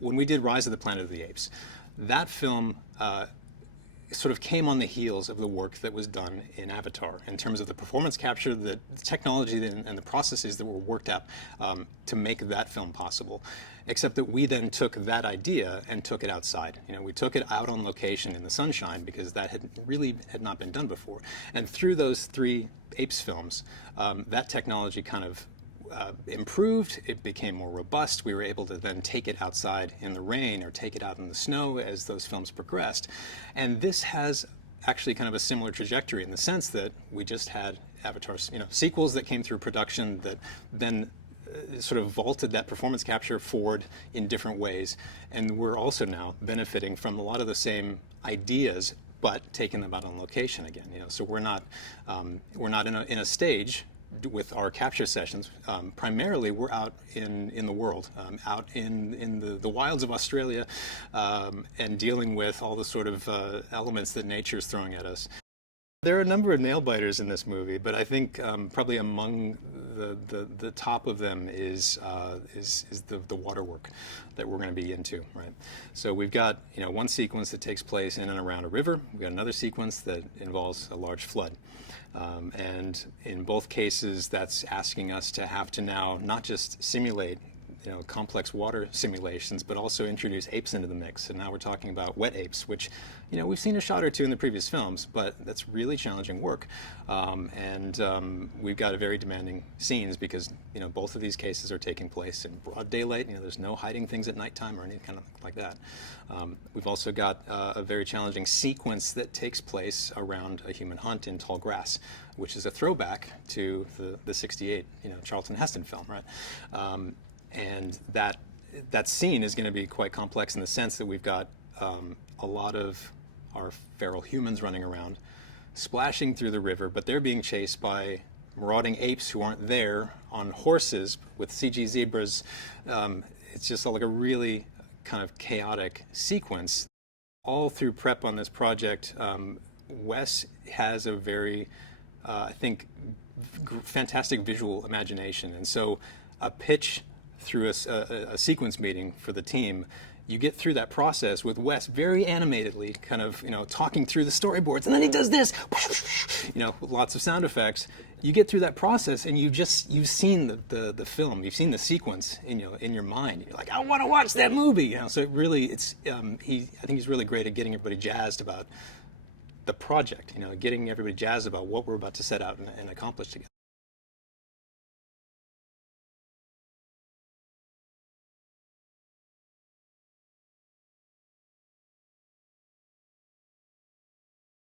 when we did Rise of the Planet of the Apes, that film sort of came on the heels of the work that was done in Avatar in terms of the performance capture, the technology and the processes that were worked out to make that film possible. Except that we then took that idea and took it outside. You know, we took it out on location in the sunshine because that had not been done before. And through those 3 Apes films, that technology kind of improved, it became more robust. We were able to then take it outside in the rain or take it out in the snow as those films progressed. And this has actually kind of a similar trajectory in the sense that we just had Avatar, sequels that came through production that then sort of vaulted that performance capture forward in different ways. And we're also now benefiting from a lot of the same ideas, but taking them out on location again. So we're not in a stage with our capture sessions. Primarily, we're out in the world, out in the wilds of Australia, and dealing with all the sort of elements that nature's throwing at us. There are a number of nail biters in this movie, but I think probably among the top of them is the water work that we're going to be into, right? So we've got one sequence that takes place in and around a river. We've got another sequence that involves a large flood, and in both cases, that's asking us to have to now not just simulate complex water simulations, but also introduce apes into the mix. And now we're talking about wet apes, which, we've seen a shot or two in the previous films, but that's really challenging work. We've got a very demanding scenes because, both of these cases are taking place in broad daylight. There's no hiding things at nighttime or anything kind of like that. We've also got a very challenging sequence that takes place around a human hunt in tall grass, which is a throwback to the 68, Charlton Heston film, right? And that scene is going to be quite complex in the sense that we've got a lot of our feral humans running around, splashing through the river, but they're being chased by marauding apes who aren't there on horses with CG zebras. It's just like a really kind of chaotic sequence. All through prep on this project, Wes has a very, I think, fantastic visual imagination. And so a pitch through a sequence meeting for the team, you get through that process with Wes very animatedly kind of, talking through the storyboards, and then he does this, with lots of sound effects. You get through that process and you've seen the film, you've seen the sequence in your mind. You're like, I want to watch that movie. So it really, I think he's really great at getting everybody jazzed about the project, getting everybody jazzed about what we're about to set out and accomplish together.